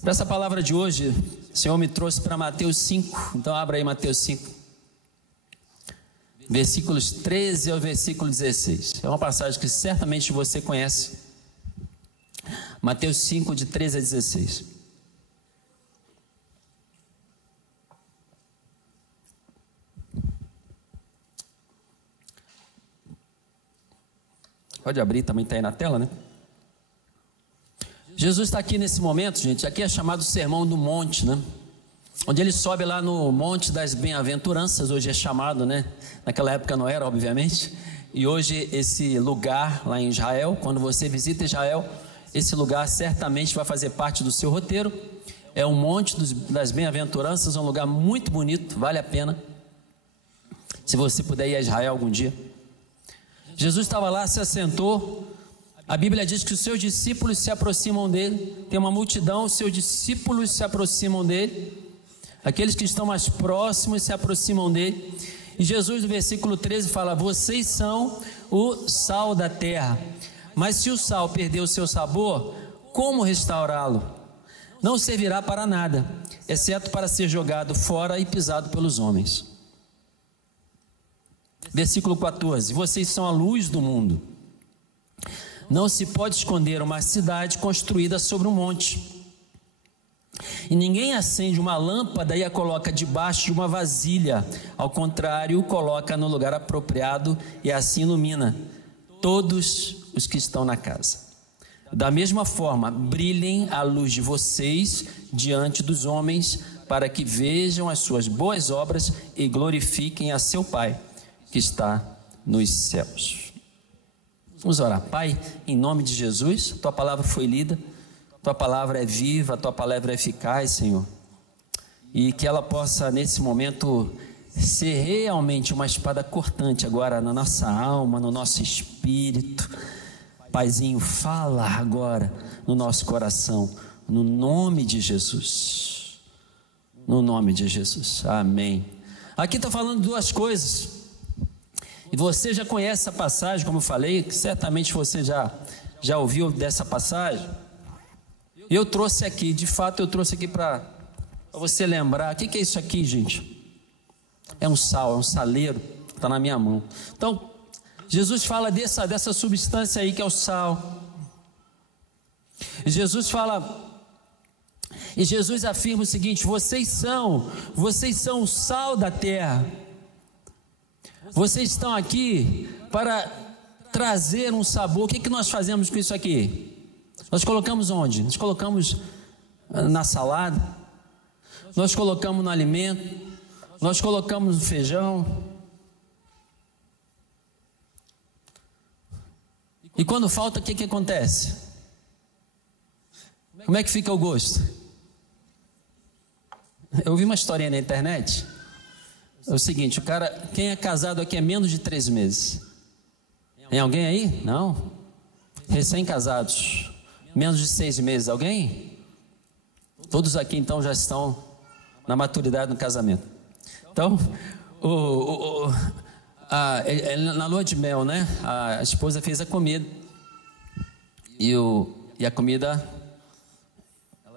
Para essa palavra de hoje, o Senhor me trouxe para Mateus 5, então abra aí Mateus 5, versículos 13 ao versículo 16, é uma passagem que certamente você conhece, Mateus 5, de 13 a 16. Pode abrir, também está aí na tela, né? Jesus está aqui nesse momento, gente, aqui é chamado Sermão do Monte, né? Onde ele sobe lá no Monte das Bem-aventuranças, hoje é chamado, né? Naquela época não era, obviamente, e hoje esse lugar lá em Israel, quando você visita Israel, esse lugar certamente vai fazer parte do seu roteiro, é o Monte das Bem-aventuranças, um lugar muito bonito, vale a pena, se você puder ir a Israel algum dia. Jesus estava lá, se assentou. A Bíblia diz que os seus discípulos se aproximam dele, tem uma multidão, os seus discípulos se aproximam dele, aqueles que estão mais próximos se aproximam dele, e Jesus no versículo 13 fala: vocês são o sal da terra, mas se o sal perder o seu sabor, como restaurá-lo? Não servirá para nada, exceto para ser jogado fora e pisado pelos homens. Versículo 14: vocês são a luz do mundo. Não se pode esconder uma cidade construída sobre um monte. E ninguém acende uma lâmpada e a coloca debaixo de uma vasilha. Ao contrário, coloca no lugar apropriado e assim ilumina todos os que estão na casa. Da mesma forma, brilhem a luz de vocês diante dos homens, para que vejam as suas boas obras e glorifiquem a seu Pai que está nos céus. Vamos orar. Pai, em nome de Jesus, Tua palavra foi lida, Tua palavra é viva, Tua palavra é eficaz, Senhor, e que ela possa nesse momento ser realmente uma espada cortante agora na nossa alma, no nosso espírito. Paizinho, fala agora no nosso coração, no nome de Jesus, no nome de Jesus, amém. Aqui está falando duas coisas, e você já conhece essa passagem, como eu falei, certamente você já ouviu dessa passagem. Eu trouxe aqui, de fato eu trouxe aqui para você lembrar. O que é isso aqui, gente? É um sal, é um saleiro, está na minha mão. Então, Jesus fala dessa substância aí que é o sal. E Jesus afirma o seguinte: vocês são o sal da terra. Vocês estão aqui para trazer um sabor. O que nós fazemos com isso aqui? Nós colocamos onde? Nós colocamos na salada, nós colocamos no alimento, nós colocamos no feijão. E quando falta, o que acontece? Como é que fica o gosto? Eu vi uma historinha na internet. É o seguinte, o cara, quem é casado aqui há menos de 3 meses? Tem alguém aí? Não? Recém-casados, menos de 6 meses, alguém? Todos aqui então já estão na maturidade no casamento. Então, na lua de mel, né? A esposa fez a comida e a comida,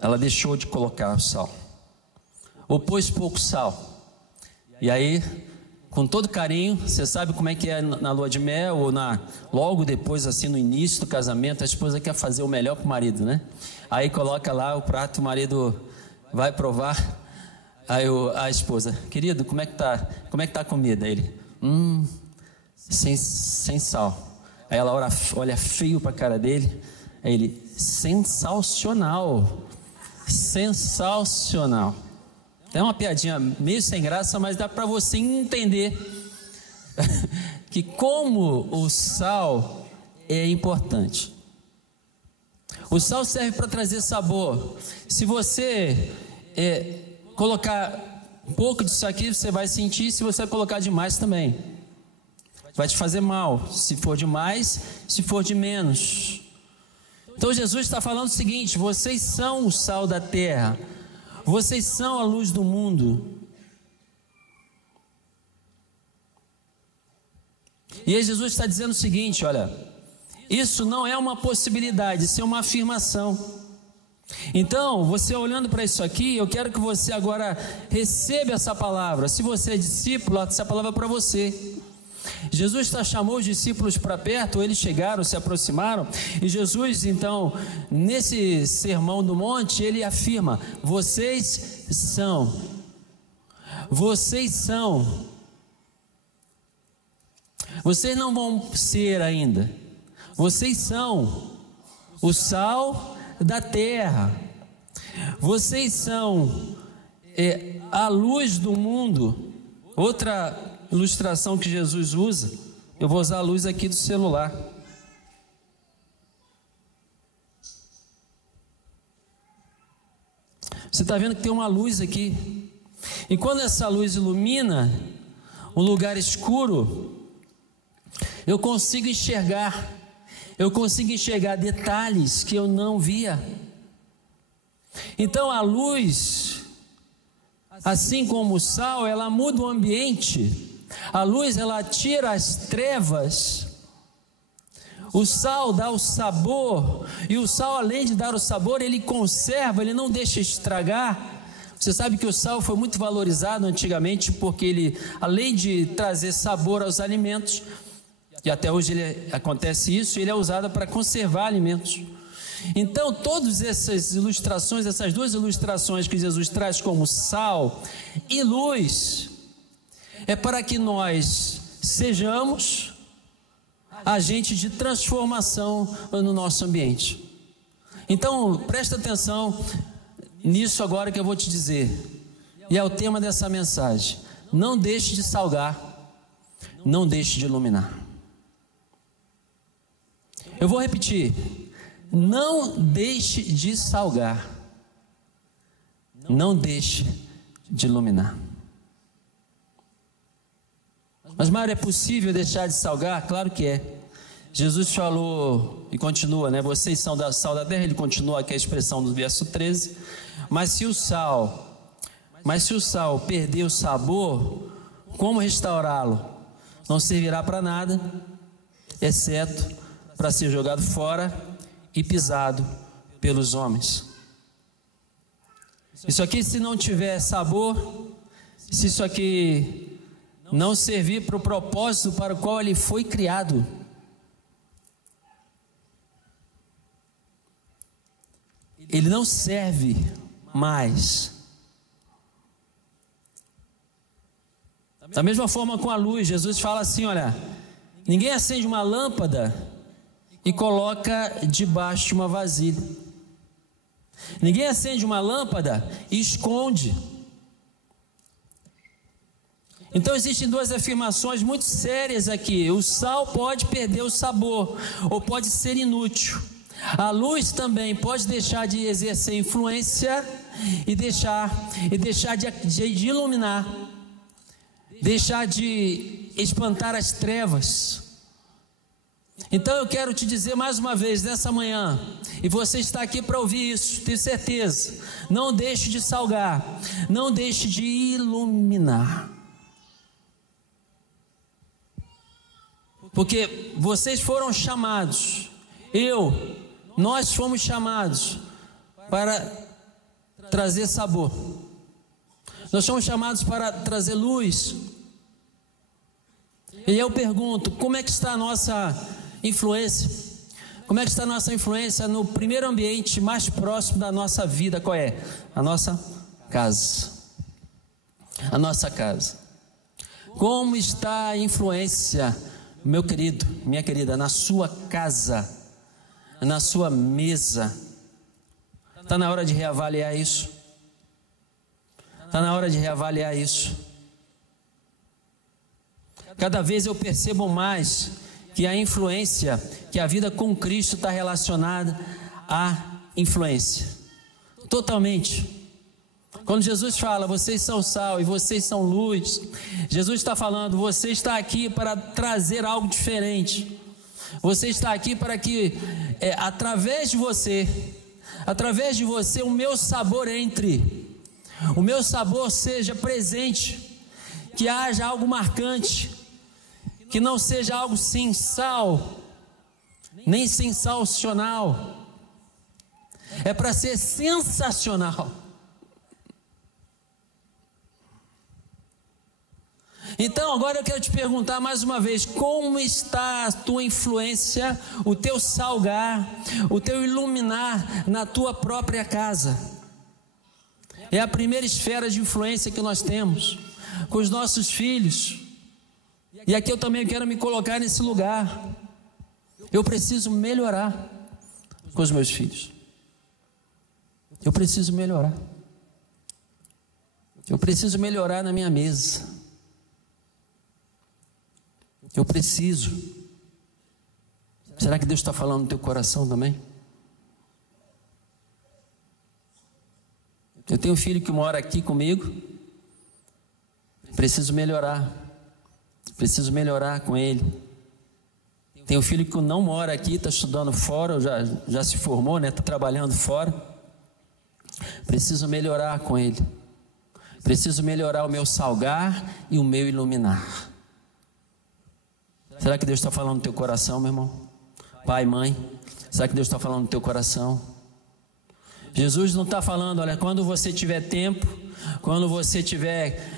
ela deixou de colocar o sal, ou pôs pouco sal. E aí, com todo carinho, você sabe como é que é na lua de mel, ou logo depois, assim, no início do casamento, a esposa quer fazer o melhor para o marido, né? Aí coloca lá o prato, o marido vai provar, aí a esposa: querido, como é que tá a comida? Aí ele: sem sal. Aí ela olha feio para a cara dele, aí ele: sensacional. É uma piadinha meio sem graça, mas dá para você entender que como o sal é importante. O sal serve para trazer sabor. Se você colocar um pouco disso aqui, você vai sentir. Se você colocar demais também, vai te fazer mal. Se for demais, se for de menos. Então Jesus está falando o seguinte: vocês são o sal da terra, vocês são a luz do mundo. E aí Jesus está dizendo o seguinte: olha, isso não é uma possibilidade, isso é uma afirmação. Então, você olhando para isso aqui, eu quero que você agora receba essa palavra. Se você é discípulo, essa palavra é para você. Jesus chamou os discípulos para perto, eles chegaram, se aproximaram, e Jesus, então, nesse sermão do monte, ele afirma: vocês são, vocês não vão ser ainda, vocês são o sal da terra, vocês são a luz do mundo. Outra ilustração que Jesus usa, eu vou usar a luz aqui do celular. Você está vendo que tem uma luz aqui, e quando essa luz ilumina um lugar escuro, eu consigo enxergar detalhes que eu não via. Então a luz, assim como o sal, ela muda o ambiente. A luz, ela tira as trevas. O sal dá o sabor, e o sal, além de dar o sabor, ele conserva, ele não deixa estragar. Você sabe que o sal foi muito valorizado antigamente, porque ele, além de trazer sabor aos alimentos, e até hoje acontece isso, ele é usado para conservar alimentos. Então, todas essas ilustrações, essas duas ilustrações que Jesus traz como sal e luz, é para que nós sejamos agentes de transformação no nosso ambiente. Então, presta atenção nisso agora que eu vou te dizer, e é o tema dessa mensagem: não deixe de salgar, não deixe de iluminar. Eu vou repetir: não deixe de salgar, não deixe de iluminar. Mas, Mário, é possível deixar de salgar? Claro que é. Jesus falou e continua, né? Vocês são da sal da terra. Ele continua aqui a expressão do verso 13. Mas se o sal perder o sabor, como restaurá-lo? Não servirá para nada, exceto para ser jogado fora e pisado pelos homens. Isso aqui, se não tiver sabor, se isso aqui não servir para o propósito para o qual ele foi criado, ele não serve mais. Da mesma forma com a luz, Jesus fala assim: olha, ninguém acende uma lâmpada e coloca debaixo de uma vasilha. Ninguém acende uma lâmpada e esconde. Então existem duas afirmações muito sérias aqui. O sal pode perder o sabor, ou pode ser inútil. A luz também pode deixar de exercer influência e deixar de iluminar, deixar de espantar as trevas. Então eu quero te dizer mais uma vez nessa manhã, e você está aqui para ouvir isso, tenho certeza: não deixe de salgar, não deixe de iluminar. Porque vocês foram chamados, nós fomos chamados para trazer sabor. Nós somos chamados para trazer luz. E eu pergunto: como é que está a nossa influência? Como é que está a nossa influência no primeiro ambiente mais próximo da nossa vida? Qual é? A nossa casa. A nossa casa. Como está a influência, meu querido, minha querida, na sua casa, na sua mesa? Está na hora de reavaliar isso. Está na hora de reavaliar isso. Cada vez eu percebo mais que a influência, que a vida com Cristo está relacionada à influência. Totalmente. Quando Jesus fala, vocês são sal e vocês são luz, Jesus está falando, você está aqui para trazer algo diferente. Você está aqui para que, através de você, o meu sabor entre, o meu sabor seja presente, que haja algo marcante, que não seja algo sem sal, nem sensacional. é para ser sensacional. Então agora eu quero te perguntar mais uma vez, como está a tua influência, o teu salgar, o teu iluminar na tua própria casa? É a primeira esfera de influência que nós temos com os nossos filhos. E aqui eu também quero me colocar nesse lugar. Eu preciso melhorar com os meus filhos. Eu preciso melhorar. Eu preciso melhorar na minha mesa. Eu preciso. Será que Deus está falando no teu coração também? Eu tenho um filho que mora aqui comigo. Preciso melhorar. Preciso melhorar com ele. Tem um filho que não mora aqui, está estudando fora, já se formou, né? Está trabalhando fora. Preciso melhorar com ele. Preciso melhorar o meu salgar e o meu iluminar. Será que Deus está falando no teu coração, meu irmão? Pai, mãe, será que Deus está falando no teu coração? Jesus não está falando, olha, quando você tiver tempo, quando você tiver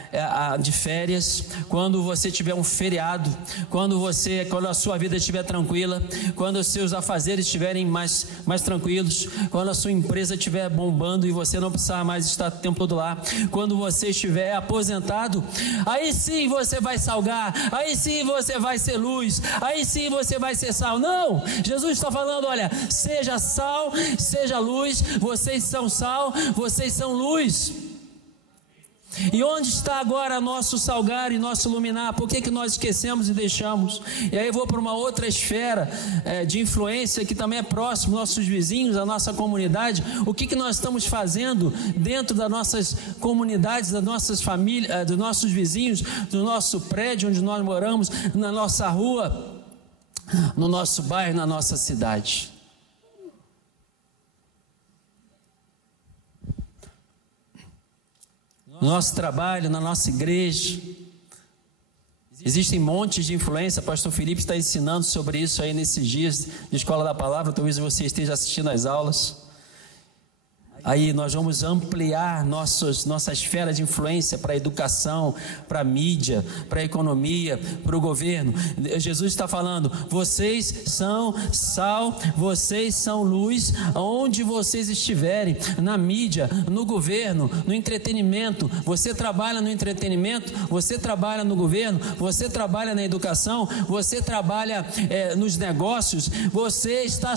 de férias, quando você tiver um feriado, quando a sua vida estiver tranquila, quando os seus afazeres estiverem mais tranquilos, quando a sua empresa estiver bombando e você não precisar mais estar o tempo todo lá, quando você estiver aposentado, aí sim você vai salgar, aí sim você vai ser luz, aí sim você vai ser sal. Não, Jesus está falando, olha, seja sal, seja luz, vocês são sal, vocês são luz. E onde está agora nosso salgar e nosso iluminar? Por que nós esquecemos e deixamos? E aí eu vou para uma outra esfera de influência que também é próximo, nossos vizinhos, a nossa comunidade. O que nós estamos fazendo dentro das nossas comunidades, das nossas famílias, dos nossos vizinhos, do nosso prédio onde nós moramos, na nossa rua, no nosso bairro, na nossa cidade? No nosso trabalho, na nossa igreja, existem montes de influência. Pastor Felipe está ensinando sobre isso aí nesses dias de Escola da Palavra. Talvez você esteja assistindo às aulas. Aí nós vamos ampliar nossa esfera de influência para a educação, para a mídia, para a economia, para o governo. Jesus está falando, vocês são sal, vocês são luz, onde vocês estiverem, na mídia, no governo, no entretenimento. Você trabalha no entretenimento, você trabalha no governo, você trabalha na educação, você trabalha nos negócios, você está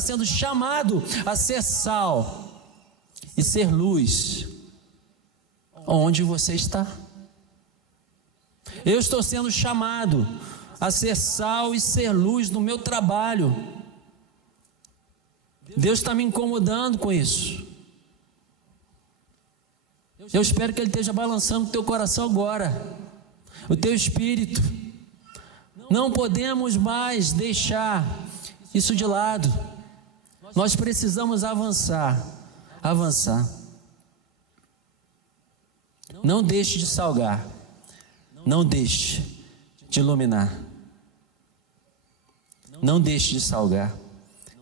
sendo chamado a ser sal e ser luz onde você está. Eu estou sendo chamado a ser sal e ser luz no meu trabalho. Deus está me incomodando com isso. Eu espero que Ele esteja balançando o teu coração agora, o teu espírito. Não podemos mais deixar isso de lado. Nós precisamos avançar. Não deixe de salgar, não deixe de iluminar, não deixe de salgar,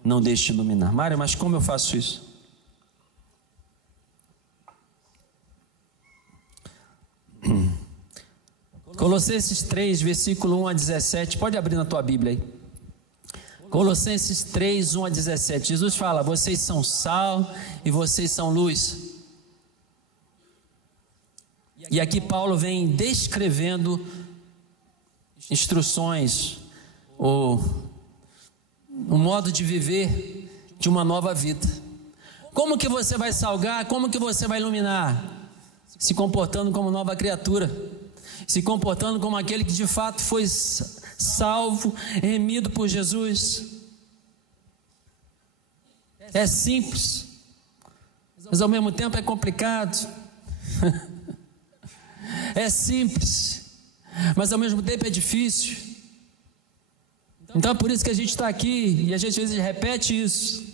não deixe de iluminar. Mário, mas como eu faço isso? Colossenses 3, versículo 1 a 17, pode abrir na tua Bíblia aí. Colossenses 3, 1 a 17, Jesus fala, vocês são sal e vocês são luz. E aqui Paulo vem descrevendo instruções, ou um modo de viver de uma nova vida. Como que você vai salgar, como que você vai iluminar? Se comportando como nova criatura, se comportando como aquele que de fato foi salvo, remido por Jesus. É simples, mas ao mesmo tempo é complicado. É simples, mas ao mesmo tempo é difícil. Então é por isso que a gente está aqui e a gente às vezes repete isso,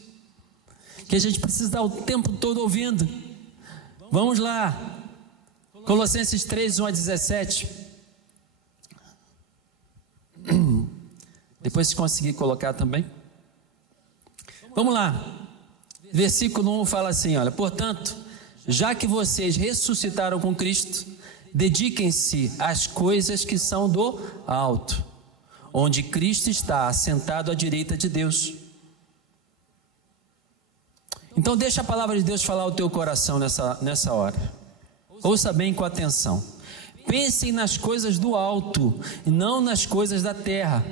que a gente precisa estar o tempo todo ouvindo. Vamos lá, Colossenses 3, 1 a 17. Depois se conseguir colocar também. Vamos lá, versículo 1 fala assim, olha: portanto, já que vocês ressuscitaram com Cristo, dediquem-se às coisas que são do alto, onde Cristo está assentado à direita de Deus. Então deixa a palavra de Deus falar ao teu coração nessa hora. Ouça bem com atenção. Pensem nas coisas do alto e não nas coisas da terra,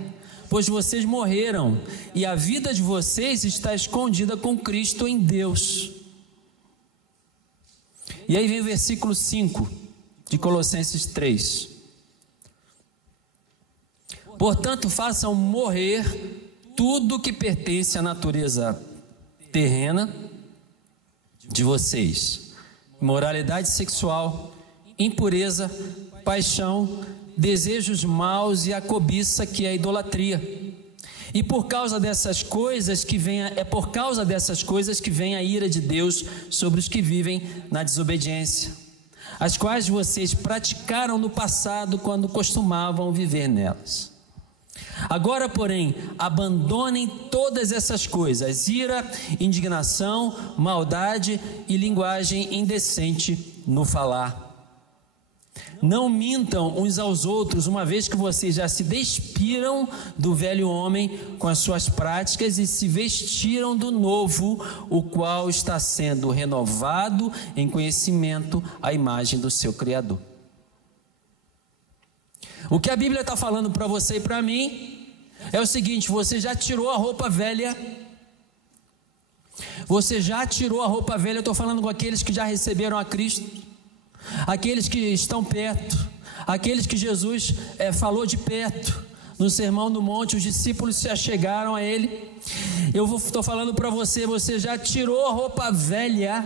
pois vocês morreram e a vida de vocês está escondida com Cristo em Deus. E aí vem o versículo 5 de Colossenses 3. Portanto, façam morrer tudo que pertence à natureza terrena de vocês: imoralidade sexual, impureza, paixão, desejos maus e a cobiça, que é a idolatria. E por causa dessas coisas que vem a ira de Deus sobre os que vivem na desobediência, as quais vocês praticaram no passado quando costumavam viver nelas. Agora, porém, abandonem todas essas coisas: ira, indignação, maldade e linguagem indecente no falar. Não mintam uns aos outros, uma vez que vocês já se despiram do velho homem com as suas práticas e se vestiram do novo, o qual está sendo renovado em conhecimento à imagem do seu Criador. O que a Bíblia está falando para você e para mim é o seguinte: você já tirou a roupa velha. Você já tirou a roupa velha. Eu estou falando com aqueles que já receberam a Cristo, aqueles que estão perto, aqueles que Jesus falou de perto. No Sermão do Monte, os discípulos se achegaram a Ele. Eu estou falando para você: você já tirou a roupa velha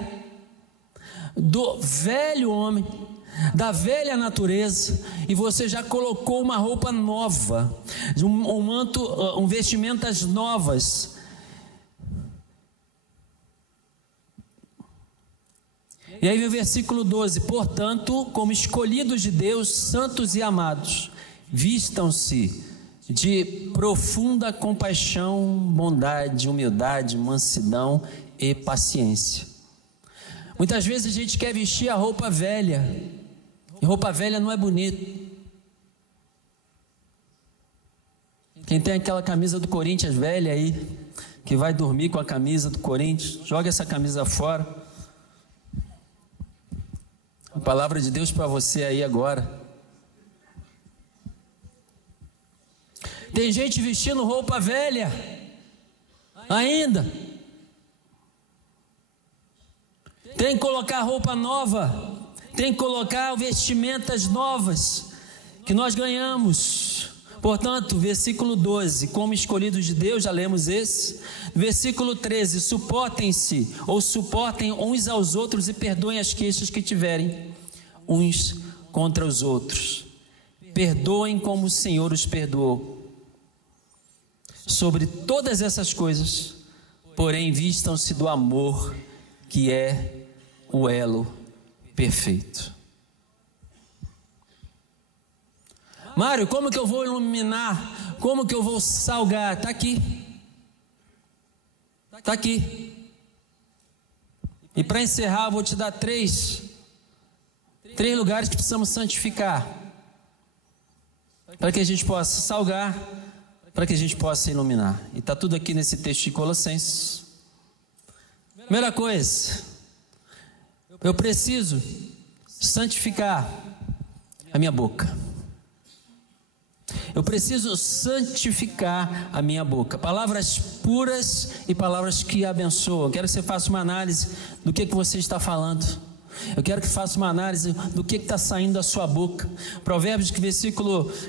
do velho homem, da velha natureza, e você já colocou uma roupa nova, um manto, vestimentas novas. E aí vem o versículo 12: portanto, como escolhidos de Deus, santos e amados, vistam-se de profunda compaixão, bondade, humildade, mansidão e paciência. Muitas vezes a gente quer vestir a roupa velha, e roupa velha não é bonito. Quem tem aquela camisa do Corinthians velha aí, que vai dormir com a camisa do Corinthians, joga essa camisa fora. A palavra de Deus para você aí agora. Tem gente vestindo roupa velha ainda. Tem que colocar roupa nova, tem que colocar vestimentas novas que nós ganhamos. Portanto, versículo 12: como escolhidos de Deus, já lemos esse. Versículo 13: suportem-se ou suportem uns aos outros e perdoem as queixas que tiverem uns contra os outros. Perdoem como o Senhor os perdoou. Sobre todas essas coisas, porém, vistam-se do amor, que é o elo perfeito. Mário, como que eu vou iluminar? Como que eu vou salgar? Está aqui. Está aqui. E para encerrar, eu vou te dar três lugares que precisamos santificar, para que a gente possa salgar, para que a gente possa iluminar. E está tudo aqui nesse texto de Colossenses. Primeira coisa, eu preciso santificar a minha boca. Eu preciso santificar a minha boca. Palavras puras e palavras que abençoam. Eu quero que você faça uma análise do que você está falando. Eu quero que faça uma análise do que está saindo da sua boca. Provérbios,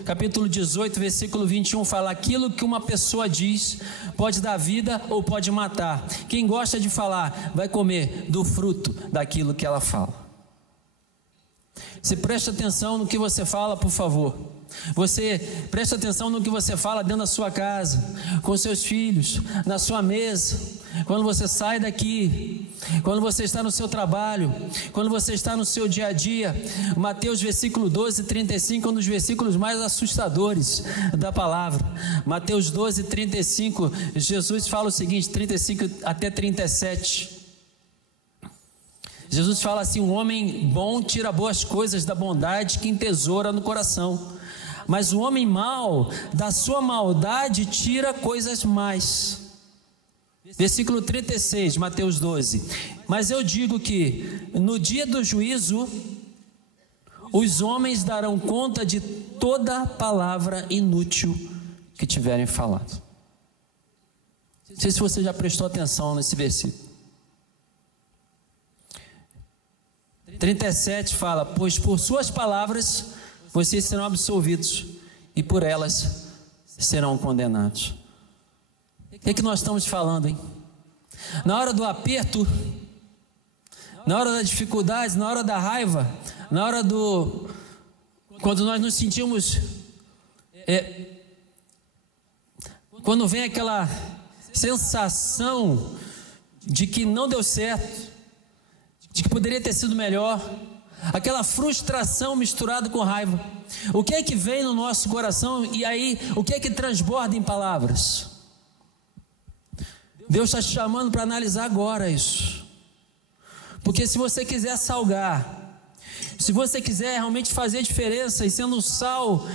capítulo 18, versículo 21, fala: aquilo que uma pessoa diz pode dar vida ou pode matar. Quem gosta de falar vai comer do fruto daquilo que ela fala. Você preste atenção no que você fala, por favor. Você preste atenção no que você fala dentro da sua casa, com seus filhos, na sua mesa, quando você sai daqui, quando você está no seu trabalho, quando você está no seu dia a dia. Mateus versículo 12, 35 é um dos versículos mais assustadores da palavra. Mateus 12, 35, Jesus fala o seguinte, 35 até 37: Jesus fala assim: um homem bom tira boas coisas da bondade que entesoura no coração, mas o homem mau da sua maldade tira coisas más. Versículo 36, Mateus 12. Mas eu digo que no dia do juízo os homens darão conta de toda palavra inútil que tiverem falado. Não sei se você já prestou atenção nesse versículo. 37 fala: pois por suas palavras vocês serão absolvidos e por elas serão condenados. O que é que nós estamos falando, hein? Na hora do aperto, na hora da dificuldade, na hora da raiva, na hora quando nós nos sentimos, quando vem aquela sensação de que não deu certo, de que poderia ter sido melhor, aquela frustração misturada com raiva, o que é que vem no nosso coração? E aí, o que é que transborda em palavras? Deus está te chamando para analisar agora isso, porque se você quiser salgar, se você quiser realmente fazer diferença e sendo um sal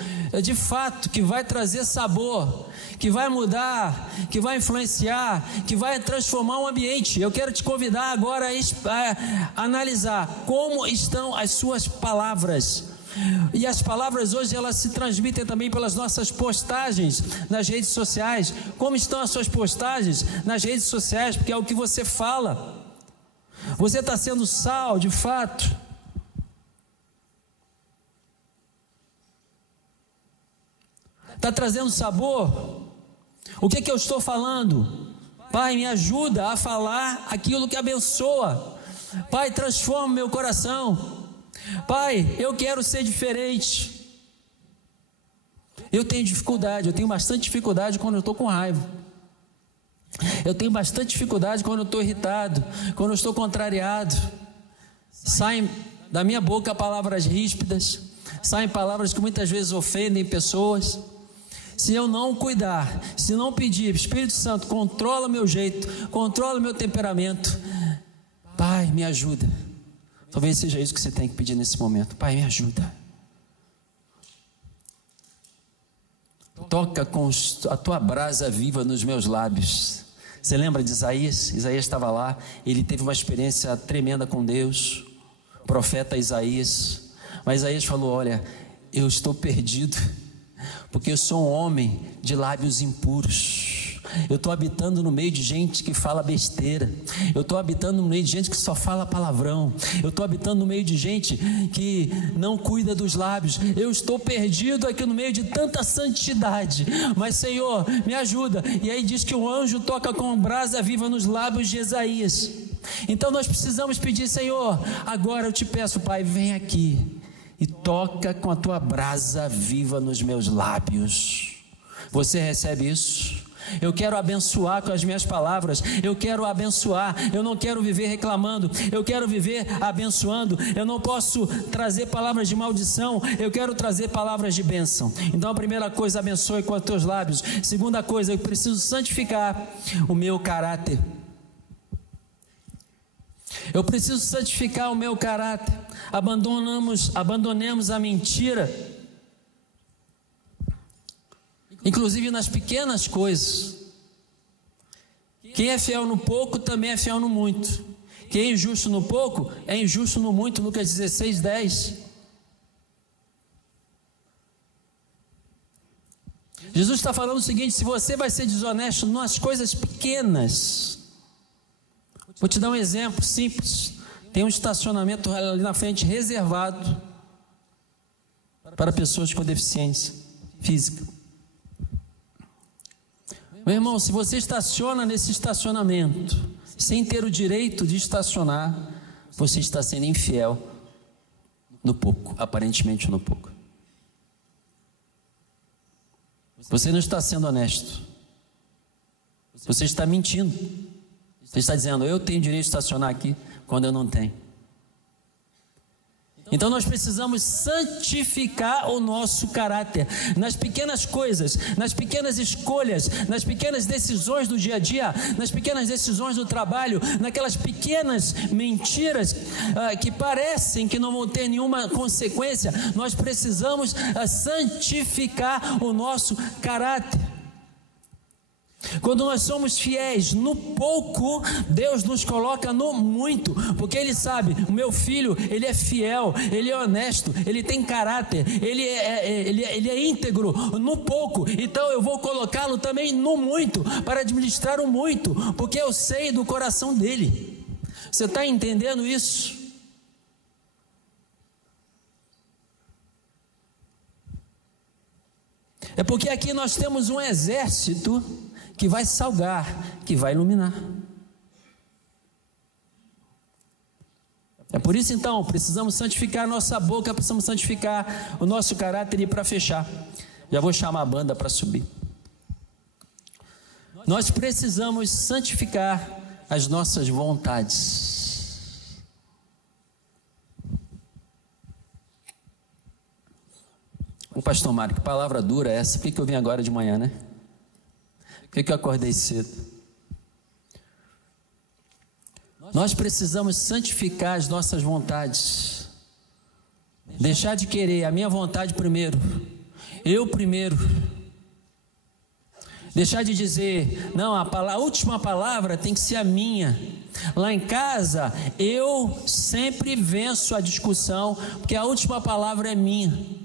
de fato que vai trazer sabor, que vai mudar, que vai influenciar, que vai transformar o ambiente, eu quero te convidar agora a analisar como estão as suas palavras. E as palavras hoje elas se transmitem também pelas nossas postagens nas redes sociais. Como estão as suas postagens nas redes sociais? Porque é o que você fala. Você está sendo sal de fato? Está trazendo sabor? O que eu estou falando? Pai, me ajuda a falar aquilo que abençoa. Pai, transforma meu coração. Pai, eu quero ser diferente. Eu tenho dificuldade, eu tenho bastante dificuldade quando eu estou com raiva. Eu tenho bastante dificuldade quando eu estou irritado, quando eu estou contrariado. Saem da minha boca palavras ríspidas, saem palavras que muitas vezes ofendem pessoas. Se eu não cuidar, se não pedir, Espírito Santo, controla meu jeito, controla meu temperamento. Pai, me ajuda. Talvez seja isso que você tem que pedir nesse momento. Pai, me ajuda. Toca com a tua brasa viva nos meus lábios. Você lembra de Isaías? Isaías estava lá, ele teve uma experiência tremenda com Deus. Profeta Isaías. Mas Isaías falou: olha, eu estou perdido, porque eu sou um homem de lábios impuros. Eu estou habitando no meio de gente que fala besteira. Eu estou habitando no meio de gente que só fala palavrão. Eu estou habitando no meio de gente que não cuida dos lábios. Eu estou perdido aqui no meio de tanta santidade. Mas Senhor, me ajuda. E aí diz que o anjo toca com brasa viva nos lábios de Isaías. Então nós precisamos pedir: Senhor, agora eu te peço, Pai, vem aqui e toca com a tua brasa viva nos meus lábios. Você recebe isso? Eu quero abençoar com as minhas palavras. Eu quero abençoar. Eu não quero viver reclamando. Eu quero viver abençoando. Eu não posso trazer palavras de maldição. Eu quero trazer palavras de bênção. Então a primeira coisa, abençoe com os teus lábios. Segunda coisa, eu preciso santificar o meu caráter. Eu preciso santificar o meu caráter. Abandonemos a mentira. Inclusive nas pequenas coisas. Quem é fiel no pouco também é fiel no muito. Quem é injusto no pouco é injusto no muito. Lucas 16:10. Jesus está falando o seguinte: se você vai ser desonesto nas coisas pequenas, vou te dar um exemplo simples. Tem um estacionamento ali na frente reservado para pessoas com deficiência física. Meu irmão, se você estaciona nesse estacionamento sem ter o direito de estacionar, você está sendo infiel no pouco, aparentemente no pouco. Você não está sendo honesto. Você está mentindo. Você está dizendo: eu tenho direito de estacionar aqui, quando eu não tenho. Então nós precisamos santificar o nosso caráter, nas pequenas coisas, nas pequenas escolhas, nas pequenas decisões do dia a dia, nas pequenas decisões do trabalho, naquelas pequenas mentiras que parecem que não vão ter nenhuma consequência. Nós precisamos santificar o nosso caráter. Quando nós somos fiéis no pouco, Deus nos coloca no muito, porque Ele sabe, o meu filho, ele é fiel, ele é honesto, ele tem caráter, ele é íntegro no pouco, então eu vou colocá-lo também no muito, para administrar o muito, porque eu sei do coração dele. Você está entendendo isso? É porque aqui nós temos um exército que vai salgar, que vai iluminar. É por isso então, precisamos santificar a nossa boca, precisamos santificar o nosso caráter. E para fechar, já vou chamar a banda para subir. Nós precisamos santificar as nossas vontades. O pastor Mário, que palavra dura é essa? Por que eu vim agora de manhã, né? Por que eu acordei cedo? Nós precisamos santificar as nossas vontades. Deixar de querer a minha vontade primeiro. Eu primeiro. Deixar de dizer, não, a última palavra tem que ser a minha. Lá em casa, eu sempre venço a discussão, porque a última palavra é minha.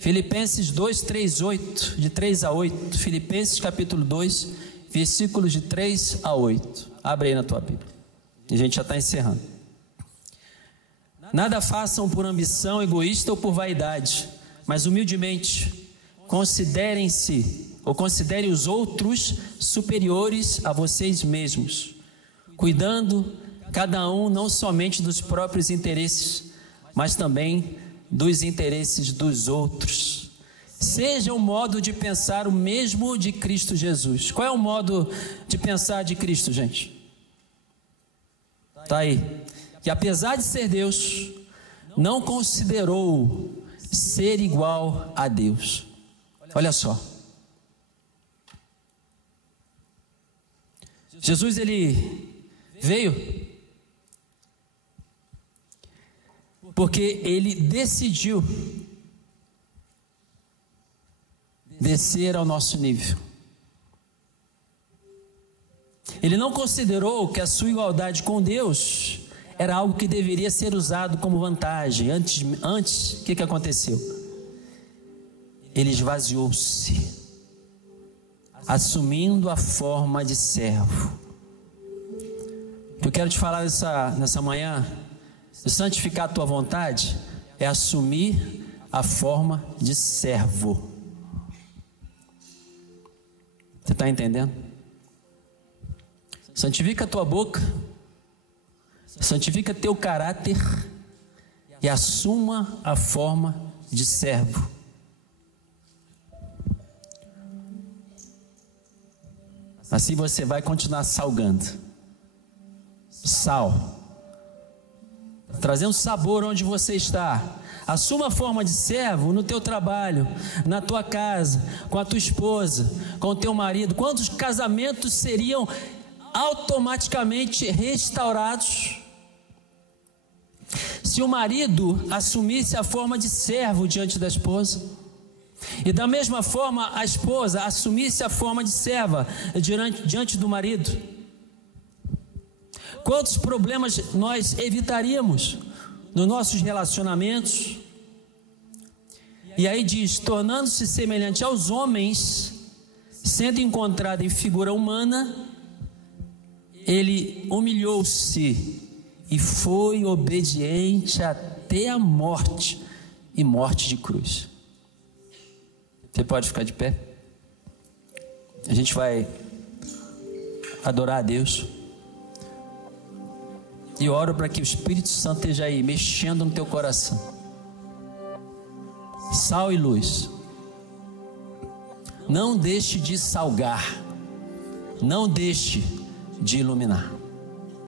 Filipenses 2, 3, 8, de 3 a 8, Filipenses capítulo 2, versículos de 3 a 8, abre aí na tua Bíblia, a gente já está encerrando. Nada façam por ambição egoísta ou por vaidade, mas humildemente, considerem-se, ou considerem os outros superiores a vocês mesmos, cuidando cada um não somente dos próprios interesses, mas também dos interesses dos outros. Seja o modo de pensar o mesmo de Cristo Jesus. Qual é o modo de pensar de Cristo, gente? Está aí. Que apesar de ser Deus, não considerou ser igual a Deus. Olha só. Jesus, ele veio porque ele decidiu descer ao nosso nível. Ele não considerou que a sua igualdade com Deus era algo que deveria ser usado como vantagem. Antes, o que aconteceu? Ele esvaziou-se, assumindo a forma de servo. O que eu quero te falar nessa manhã, santificar a tua vontade, é assumir a forma de servo. Você está entendendo? Santifica a tua boca, santifica teu caráter e assuma a forma de servo. Assim você vai continuar salgando. Sal. Trazendo sabor onde você está. Assuma a forma de servo no teu trabalho, na tua casa, com a tua esposa, com o teu marido. Quantos casamentos seriam automaticamente restaurados se o marido assumisse a forma de servo diante da esposa? E da mesma forma a esposa assumisse a forma de serva diante do marido? Quantos problemas nós evitaríamos nos nossos relacionamentos? E aí diz, tornando-se semelhante aos homens, sendo encontrado em figura humana, ele humilhou-se e foi obediente até a morte, e morte de cruz. Você pode ficar de pé? A gente vai adorar a Deus. E oro para que o Espírito Santo esteja aí, mexendo no teu coração. Sal e luz. Não deixe de salgar. Não deixe de iluminar.